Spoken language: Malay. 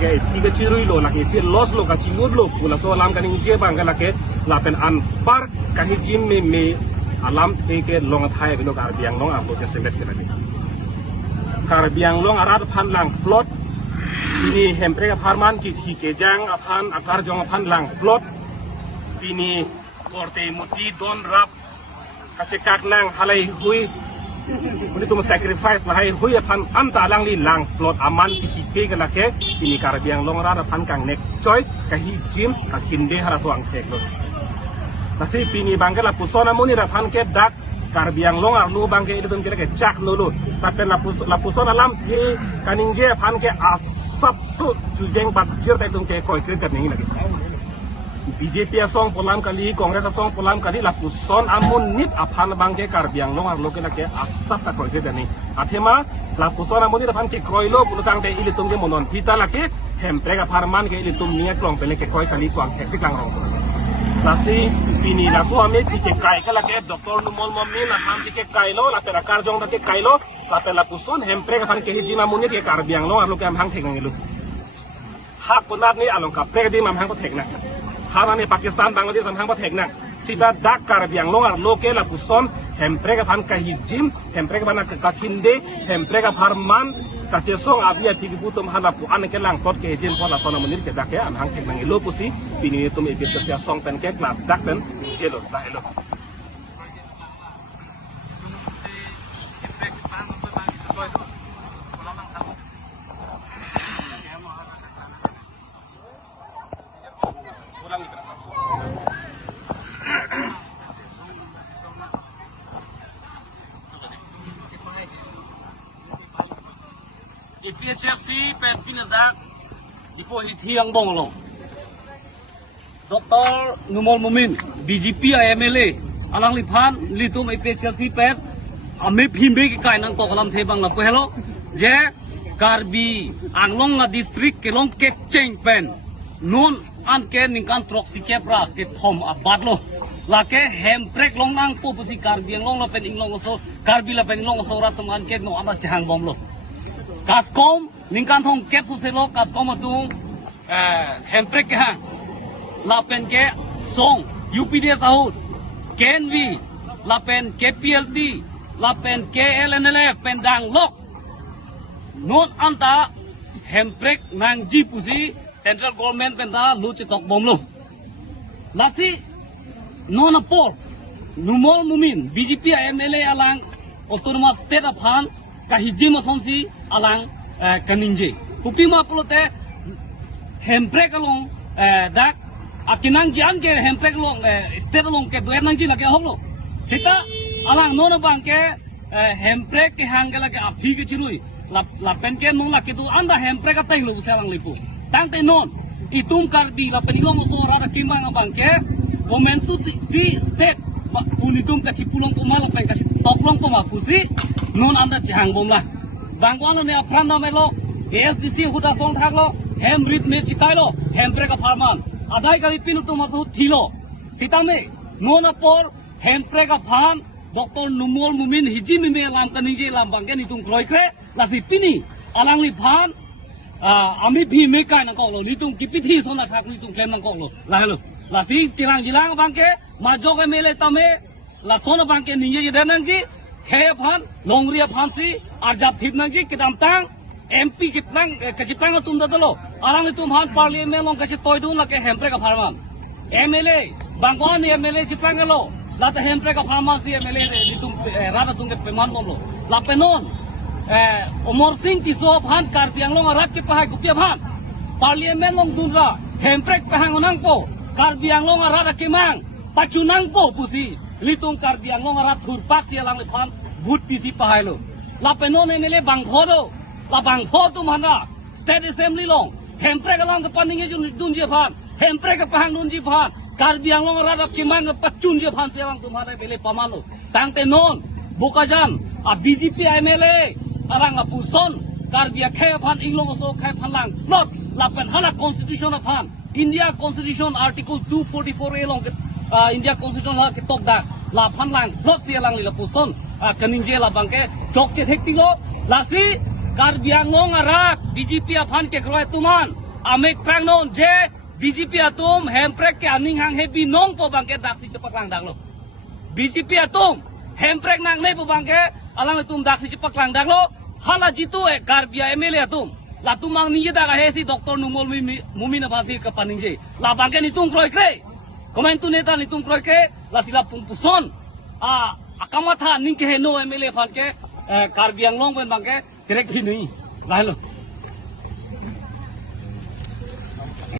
lagi tiga cirui lo lagi si los lo kacingut lo pula so alam kaning je bangga lagi lapen anpar kahijim me alam teke long thai bilo karbiang long ambo ke semet ke lagi karbiang long arat phan lang plot ini hempre parman ki kejang aphan akar jong aphan lang plot ini korte muti don rap kacekak nang halai hui ini tuh sacrifice lah hui aphan anta lang li lang plot aman ki ke lagi ini karbiang long arat aphan kang nek coy kahijim kakinde hara tuang tek lo nasi pini bangke la pusona muni raphan ke dak karbiang long arlu bangke itu tum ke cak lulu tapi la pusona lam ke kaningje phan ke asap su jujeng batjir tak tum ke koi kriket ning lagi BJP asong polam kali Kongres asong polam kali la puson amun nit aphan bangke karbiang long arlu ke lagi asap tak koi kriket ning athema la pusona muni raphan ke koi lo bulutang te ili tum ke monon pita lagi hempre ka parman ke ili tum ninga klong pele ke koi kali kwang eksik lang rong nasi pini la suami pike kai kala ke doktor numol mommi la ham pike kai lo la pera kar jong ke kai lo la pela puson hempre ka pan ke hijina muni ke karbiang lo alu ke am hang thekang ilu hak kunat ni along ka pre di mam hang ko thekna hara ni Pakistan Bangladesh am hang ko thekna sida dak karbiang lo lo ke la puson hempre ka pan ka hijim hempre ka pan ka khinde hempre ka farman kacesong abia tigi putum hana pu an ke lang pot ke jin pona sona menir ke dak ya am hang thekang ilu pusi pini tum e sia song pen ke klap dak pen jelo la elo PHFC pen pinadak ipo hithiang bong lo Dr. Numol Mumin BJP MLA alang liphan litum PHFC pen amip himbe ki kai nang to kalam the bang la ko hello je karbi anglong na district kelong ke cheng pen non an ke ningkan trok si kepra ke thom abad lo la ke hemprek long nang po pusi karbi long la pen inglong so karbi la pen long so rat man ke no ama jang bom lo Kaskom ningkan thong kep su selo kaskom atung hemprek ke hang lapen ke song UPDS out KNV lapen KPLT lapen KLNLF pendang lok non anta hemprek nang jipusi central government penta lu cetok bom lo nasi non apor Numol Mumin BJP MLA alang autonomous state aphan kahijim asonsi alang kaninje kupima pulote hemprek along dak akinang jan ke hemprek long state along ke duenang ji lage holo sita alang nono bang ke hemprek ke hangala ke aphi ke chirui la pen ke nong la ke tu anda hemprek ka teng lo salang lipu tang te non itum karbi la penilong so ra kimang bang ke momentu si state unitum ka cipulong pumal pen ka toplong puma pusi non anda jahang bom lah bangwalo ne apranda melo ASDC huda song thak lo hem rit me chikai lo hem pre ka farman adai kali pinu to masu thilo sitame non apor hem pre ka farm Dr. Numol Mumin hiji me lam ka nije lam bangke ni tung kroi kre lasi pini alang li phan ami phi me kai na ko lo ni tung kipithi sona thak ni tung klem na ko lo la lo lasi tirang jilang bangke ma jog mele tame la sona bangke nije je danang ji Kaya phan, longria phan si, arjab thip nang ji, kitam tang, MP kitang, kacipang atum datalo, arang itum phan parliament long kacip toy dun lake hempre ka farman. MLA, bangkuan ni MLA cipang lo, lata hempre ka farman si MLA itum rata tung ke peman lo, lapenon, Omor Singh tiso phan karpiang long arat ke pahai kupia phan, parliament long dunra, hempre pahang onang po, karpiang long arat kemang, pacunang po pusi. Litung karbiang long arat thurpak si alang lephan vote pisi pahai lo la penon MLA bangkho do la bangkho tu mana state assembly long hempre ka lang ka paninge jun dun je phan hempre ka pahang dun ji phan karbiang long arat kimang pachun je phan se alang tumhara bele pamalo tang te non bokajan a BJP MLA arang a puson karbia khe phan inglong so khe phan lang not la pen hala constitution of phan India constitution article 244 long India constitution la ke tok dak la phan lang lot si lang la puson kaninje la bangke chok che thek tilo la si karbiang long arak BJP phan ke kroi tuman amek prang non je BJP atom hemprek ke aning hang hebi nong po bangke daksi cepat langdang lo. BJP atom hemprek nang nei po bangke alang tum daksi cepat langdang lo. Hala jitu Garbia MLA atom. La tumang ninje daga hesi doktor numol mumina basi ke paninje. La bangke nitung kroy kre. Komen tu neta nitung kroy kre la sila pungpuson. Akamatha ningke heno MLA bangke Garbia long ben bangke direk hini. Lahlo.